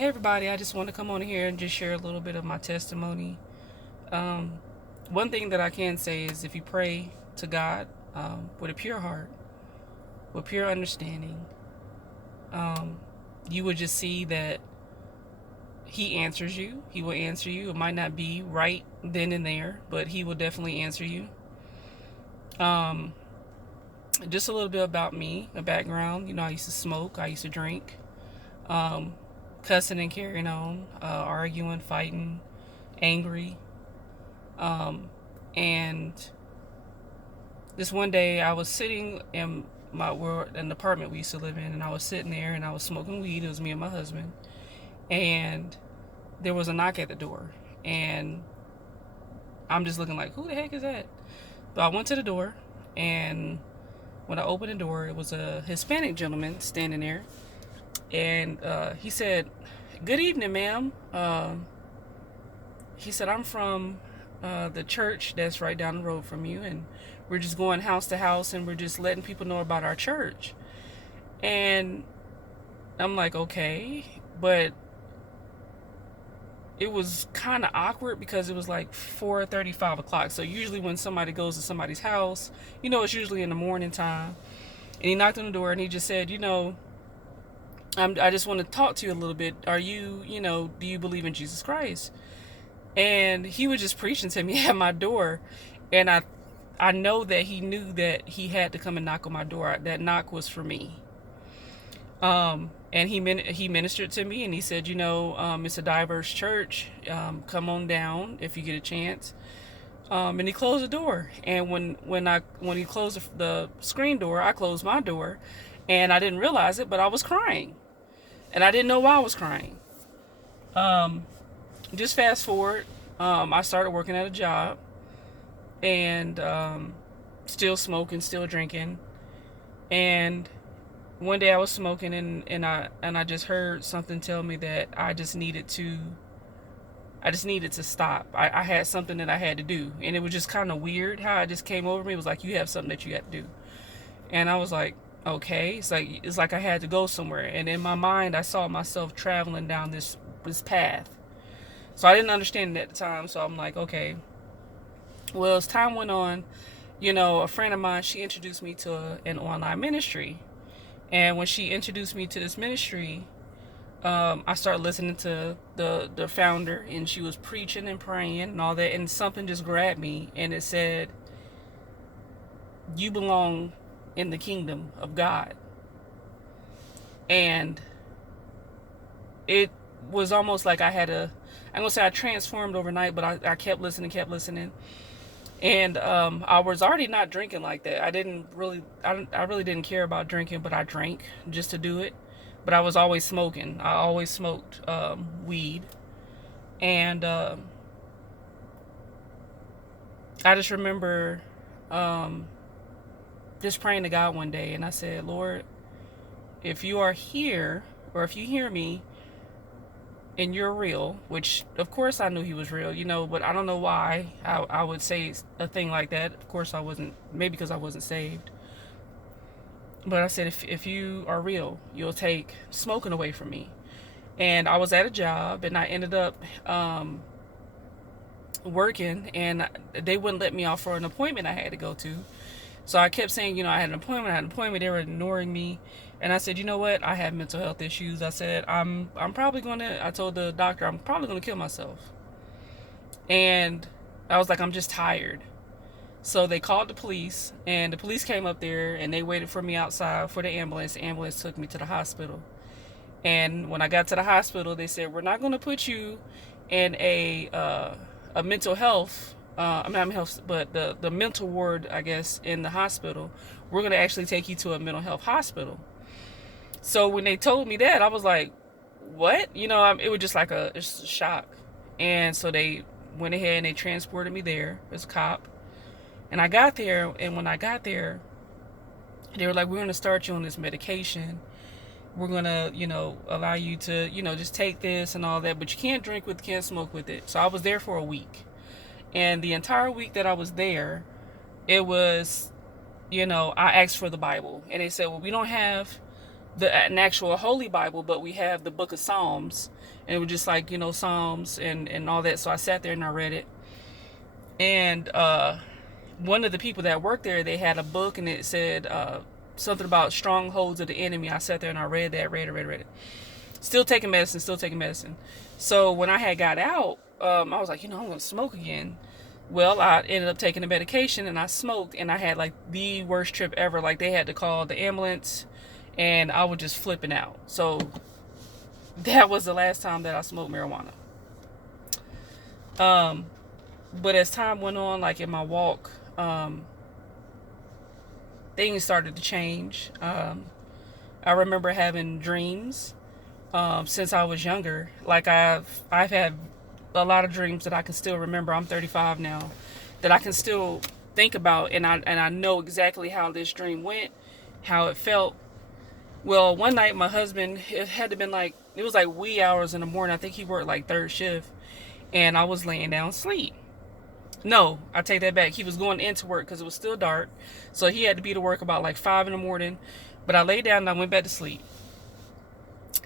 Hey everybody, I just want to come on here and just share a little bit of my testimony. Um, One thing that I can say is if you pray to God with a pure heart, with pure understanding, um, you would just see that He answers you. He will answer you. It might not be right then and there, but He will definitely answer you. Um, just a little bit about me, a background. I used to smoke, I used to drink, um, cussing and carrying on, arguing, fighting, angry. Um, and this one day I was sitting in an apartment we used to live in, and I was sitting there and I was smoking weed. It was me and my husband, and there was a knock at the door, and I'm just looking like, who the heck is that? But I went to the door, and when I opened the door, it was a Hispanic gentleman standing there, and he said, "Good evening, ma'am." He said, "I'm from the church that's right down the road from you, and we're just going house to house, and we're just letting people know about our church." And I'm like, okay, but it was kind of awkward because it was like 4:30, 5 o'clock. So usually when somebody goes to somebody's house, it's usually in the morning time. And he knocked on the door and he just said, I just want to talk to you a little bit. Are you, do you believe in Jesus Christ? And he was just preaching to me at my door, and I know that he knew that he had to come and knock on my door. That knock was for me. And he ministered to me, and he said, it's a diverse church. Come on down if you get a chance. And he closed the door. And when he closed the screen door, I closed my door, and I didn't realize it, but I was crying, and I didn't know why I was crying. Just fast forward, I started working at a job, and still smoking, still drinking. And one day I was smoking, and I just heard something tell me that I just needed to stop. I had something that I had to do, and it was just kind of weird how it just came over me. It was like, you have something that you have to do, and I was like, okay. It's like I had to go somewhere, and in my mind I saw myself traveling down this path. So I didn't understand it at the time. So I'm like, okay. Well, as time went on, a friend of mine, she introduced me to an online ministry. And when she introduced me to this ministry, I started listening to the founder, and she was preaching and praying and all that. And something just grabbed me, and it said, "You belong in the kingdom of God." And it was almost like I'm going to say I transformed overnight, but I kept listening. And I was already not drinking like that. I really didn't care about drinking, but I drank just to do it. But I was always smoking. I always smoked weed. And I just remember just praying to God one day, and I said, "Lord, if you are here, or if you hear me, and you're real," which of course I knew he was real, but I don't know why I would say a thing like that. Of course I wasn't, maybe because I wasn't saved. But I said, if you are real, you'll take smoking away from me. And I was at a job, and I ended up working, and they wouldn't let me off for an appointment I had to go to. So I kept saying, I had an appointment. They were ignoring me. And I said, you know what? I have mental health issues. I said, I'm probably going to, I told the doctor, I'm probably going to kill myself. And I was like, I'm just tired. So they called the police, and the police came up there, and they waited for me outside for the ambulance. The ambulance took me to the hospital. And when I got to the hospital, they said, we're not going to put you in a mental health, I'm not health, but the mental ward, I guess, in the hospital. We're going to actually take you to a mental health hospital. So when they told me that, I was like, what? It was just like a shock. And so they went ahead and they transported me there as a cop. And I got there, and when I got there, they were like, we're going to start you on this medication. We're going to, allow you to, just take this and all that, but you can't drink with, can't smoke with it. So I was there for a week. And the entire week that I was there, it was, I asked for the Bible. And they said, well, we don't have an actual Holy Bible, but we have the Book of Psalms, and it was just like, Psalms and all that. So I sat there and I read it, and one of the people that worked there, they had a book, and it said something about strongholds of the enemy. I sat there and I read that, read it. Still taking medicine. So when I had got out, I was like, I'm going to smoke again. Well, I ended up taking the medication and I smoked, and I had like the worst trip ever. Like, they had to call the ambulance, and I was just flipping out. So that was the last time that I smoked marijuana. But as time went on, like in my walk, things started to change. I remember having dreams since I was younger. Like, I've had a lot of dreams that I can still remember. I'm 35 now, that I can still think about, and I know exactly how this dream went, how it felt. Well, one night my husband, it had to been like, it was like wee hours in the morning. I think he worked like third shift, and I was laying down asleep. No, I take that back. He was going into work because it was still dark, so he had to be to work about like 5 in the morning. But I laid down and I went back to sleep.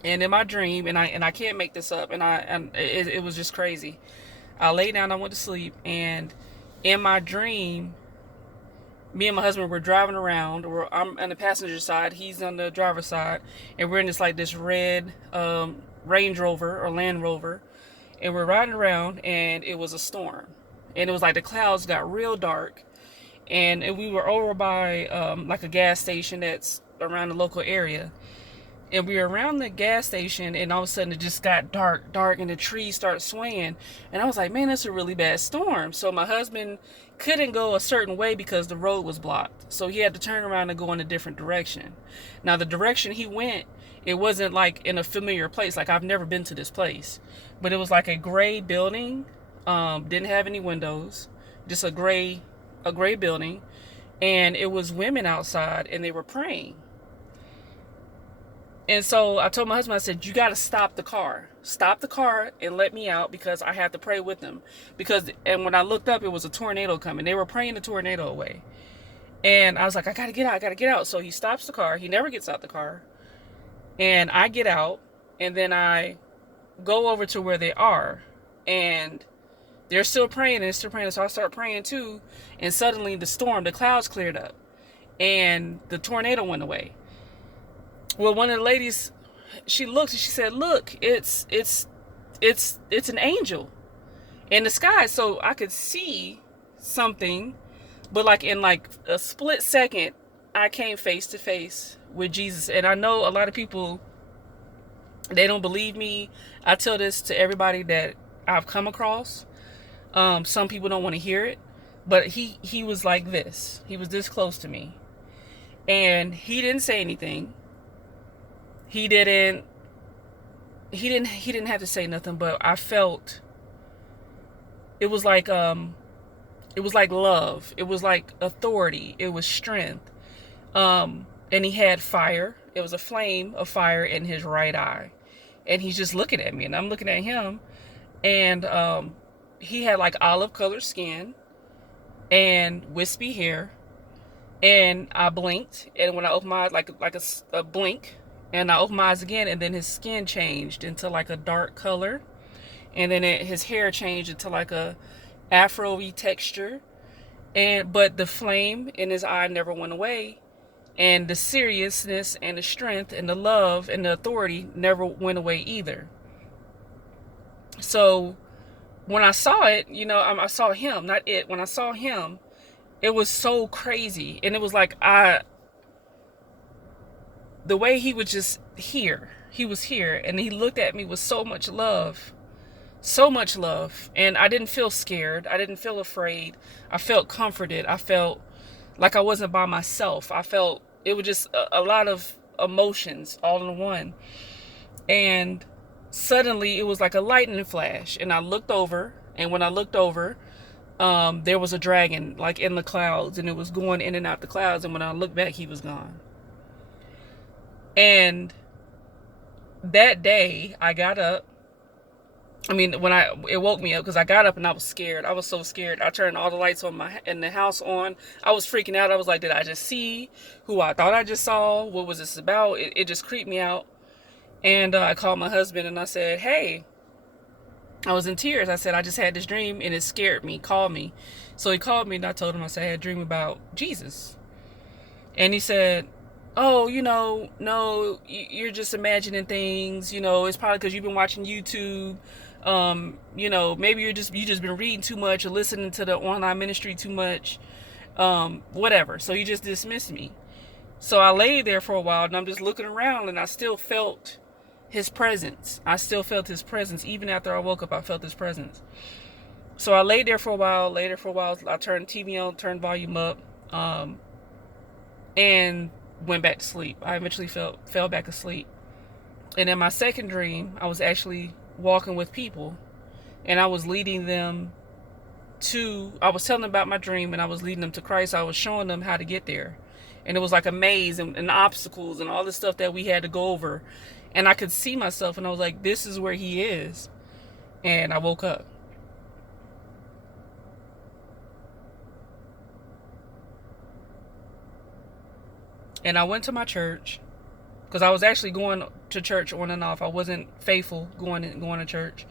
And in my dream, and I can't make this up, and it was just crazy. I laid down, I went to sleep, and in my dream, me and my husband were driving around. I'm on the passenger side, he's on the driver's side, and we're in this red Range Rover or Land Rover, and we're riding around, and it was a storm, and it was like the clouds got real dark, and we were over by like a gas station that's around the local area. And we were around the gas station, and all of a sudden it just got dark, and the trees started swaying. And I was like, man, that's a really bad storm. So my husband couldn't go a certain way because the road was blocked. So he had to turn around and go in a different direction. Now, the direction he went, it wasn't like in a familiar place. Like, I've never been to this place. But it was like a gray building, didn't have any windows, just a gray building. And it was women outside, and they were praying. And so I told my husband, I said, you got to stop the car and let me out, because I have to pray with them. And when I looked up, it was a tornado coming. They were praying the tornado away. And I was like, I got to get out. So he stops the car. He never gets out the car. And I get out, and then I go over to where they are, and they're still praying, So I start praying too. And suddenly the clouds cleared up, and the tornado went away. Well, one of the ladies, she looked and she said, look, it's an angel in the sky. So I could see something, but like in like a split second, I came face to face with Jesus. And I know a lot of people, they don't believe me. I tell this to everybody that I've come across. Some people don't want to hear it, but he was like this. He was this close to me, and he didn't say anything. He didn't have to say nothing, but I felt it was like love. It was like authority. It was strength. And he had fire. It was a flame of fire in his right eye. And he's just looking at me, and I'm looking at him, and he had like olive colored skin and wispy hair. And I blinked, and when I opened my eyes, like a blink, and I opened my eyes again, and then his skin changed into like a dark color. And then his hair changed into like a afro-y texture. But the flame in his eye never went away. And the seriousness and the strength and the love and the authority never went away either. So when I saw it, I saw him, not it. When I saw him, it was so crazy. And it was like, the way he was just here, he was here, and he looked at me with so much love, and I didn't feel scared. I didn't feel afraid. I felt comforted. I felt like I wasn't by myself. I felt it was just a lot of emotions all in one. And suddenly it was like a lightning flash, and I looked over, and when I looked over, there was a dragon like in the clouds, and it was going in and out the clouds, and when I looked back, he was gone. And that day I got up, I mean, it woke me up because I got up and I was scared. I was so scared. I turned all the lights on in the house on. I was freaking out. I was like, did I just see who I thought I just saw? What was this about? It just creeped me out. And I called my husband and I said, hey, I was in tears. I said, I just had this dream and it scared me. Call me. So he called me and I told him, I said, I had a dream about Jesus. And he said, oh, no, you're just imagining things. It's probably because you've been watching YouTube. Maybe you just been reading too much or listening to the online ministry too much. Whatever. So he just dismissed me. So I laid there for a while and I'm just looking around and I still felt his presence. Even after I woke up, I felt his presence. So I laid there for a while. I turned TV on, turned volume up, and went back to sleep. I eventually fell back asleep. And in my second dream, I was actually walking with people and I was leading them I was telling them about my dream and I was leading them to Christ. I was showing them how to get there. And it was like a maze and obstacles and all this stuff that we had to go over. And I could see myself and I was like, this is where he is. And I woke up. And I went to my church because I was actually going to church on and off. I wasn't faithful going to church.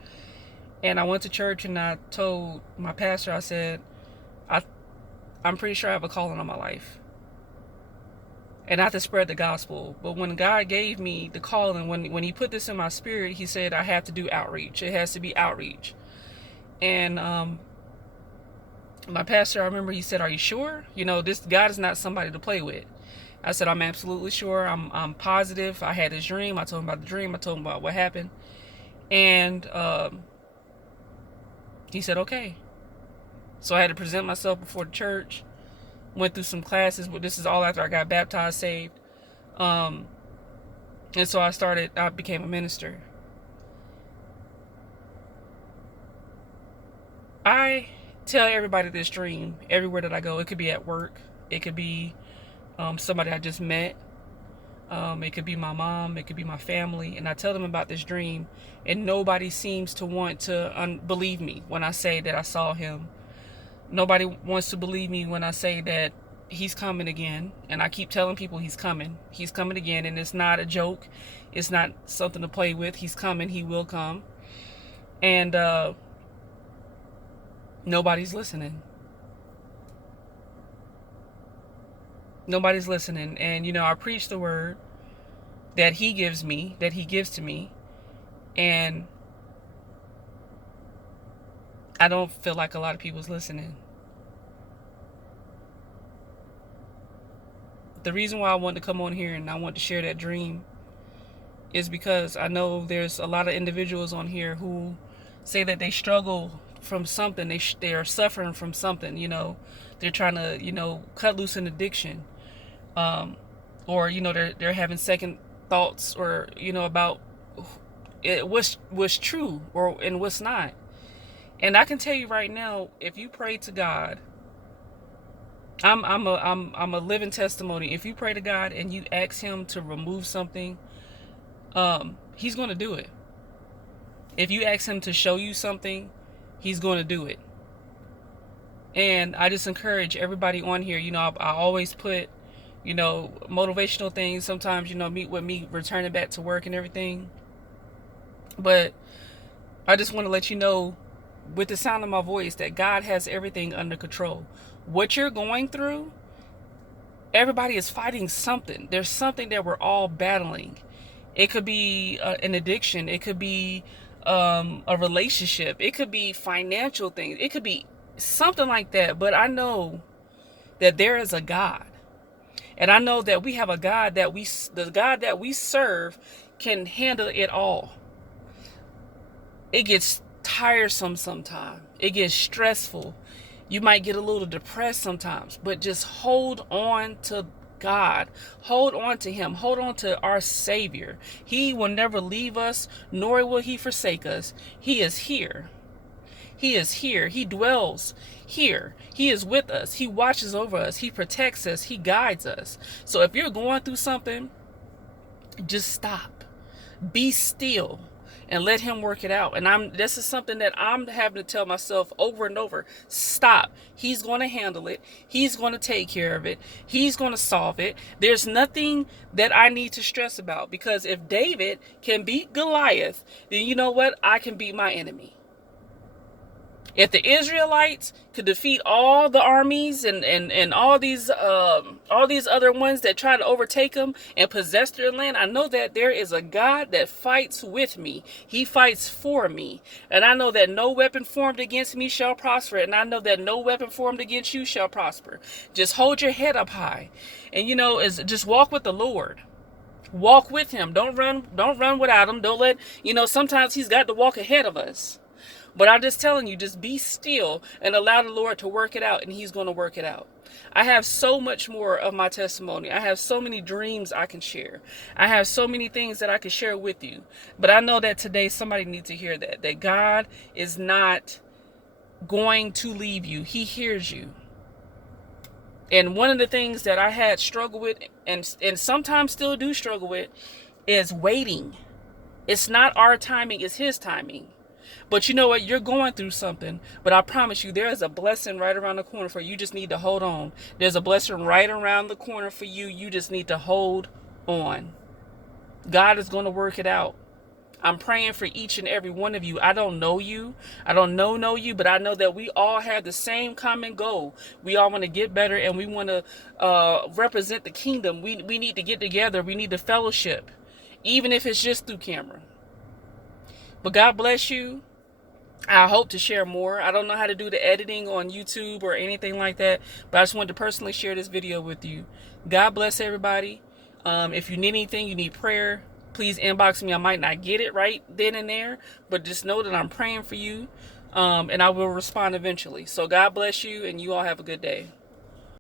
And I went to church and I told my pastor, I said, I'm pretty sure I have a calling on my life. And not to spread the gospel. But when God gave me the calling, when he put this in my spirit, he said, I have to do outreach. It has to be outreach. And my pastor, I remember he said, are you sure? This God is not somebody to play with. I said, I'm absolutely sure. I'm positive. I had this dream. I told him about the dream. I told him about what happened. And he said, okay. So I had to present myself before the church. Went through some classes, but this is all after I got baptized, saved. And so I became a minister. I tell everybody this dream everywhere that I go. It could be at work. It could be somebody I just met. It could be my mom. It could be my family. And I tell them about this dream. And nobody seems to want to believe me when I say that I saw him. Nobody wants to believe me when I say that he's coming again. And I keep telling people he's coming. He's coming again. And it's not a joke. It's not something to play with. He's coming. He will come. And nobody's listening. Nobody's listening. And, I preach the word that he gives to me. And I don't feel like a lot of people's listening. The reason why I wanted to come on here and I want to share that dream is because I know there's a lot of individuals on here who say that they struggle from something. They are suffering from something, They're trying to, cut loose an addiction. Or, they're having second thoughts or, about what's true and what's not. And I can tell you right now, if you pray to God, I'm a living testimony. If you pray to God and you ask him to remove something, he's going to do it. If you ask him to show you something, he's going to do it. And I just encourage everybody on here, I always put, motivational things. Sometimes, meet with me returning back to work and everything. But I just want to let you know with the sound of my voice that God has everything under control. What you're going through, everybody is fighting something. There's something that we're all battling. It could be an addiction. It could be a relationship. It could be financial things. It could be something like that. But I know that there is a God. And I know that we have a God the God that we serve can handle it all. It gets tiresome sometimes. It gets stressful. You might get a little depressed sometimes, but just hold on to God. Hold on to him. Hold on to our Savior. He will never leave us, nor will he forsake us. He is here. He is here. He dwells here. He is with us. He watches over us. He protects us. He guides us. So if you're going through something, just stop. Be still and let him work it out. And this is something that I'm having to tell myself over and over. Stop. He's going to handle it. He's going to take care of it. He's going to solve it. There's nothing that I need to stress about, because if David can beat Goliath, then you know what? I can beat my enemy. If the Israelites could defeat all the armies and all these other ones that try to overtake them and possess their land, I know that there is a God that fights with me. He fights for me. And I know that no weapon formed against me shall prosper. And I know that no weapon formed against you shall prosper. Just hold your head up high. And just walk with the Lord. Walk with him. Don't run without him. Don't let, sometimes he's got to walk ahead of us. But I'm just telling you, just be still and allow the Lord to work it out, and he's going to work it out. I have so much more of my testimony. I have so many dreams I can share. I have so many things that I can share with you. But I know that today somebody needs to hear that God is not going to leave you. He hears you. And one of the things that I had struggled with and sometimes still do struggle with is waiting. It's not our timing, it's his timing. But you know what? You're going through something. But I promise you, there is a blessing right around the corner for you. You just need to hold on. There's a blessing right around the corner for you. You just need to hold on. God is going to work it out. I'm praying for each and every one of you. I don't know you. I don't know you, but I know that we all have the same common goal. We all want to get better, and we want to represent the kingdom. We need to get together. We need to fellowship, even if it's just through camera. But God bless you. I hope to share more. I don't know how to do the editing on YouTube or anything like that, but I just wanted to personally share this video with you. God bless everybody. If you need anything, you need prayer, please inbox me. I might not get it right then and there, but just know that I'm praying for you, and I will respond eventually. So God bless you, and you all have a good day.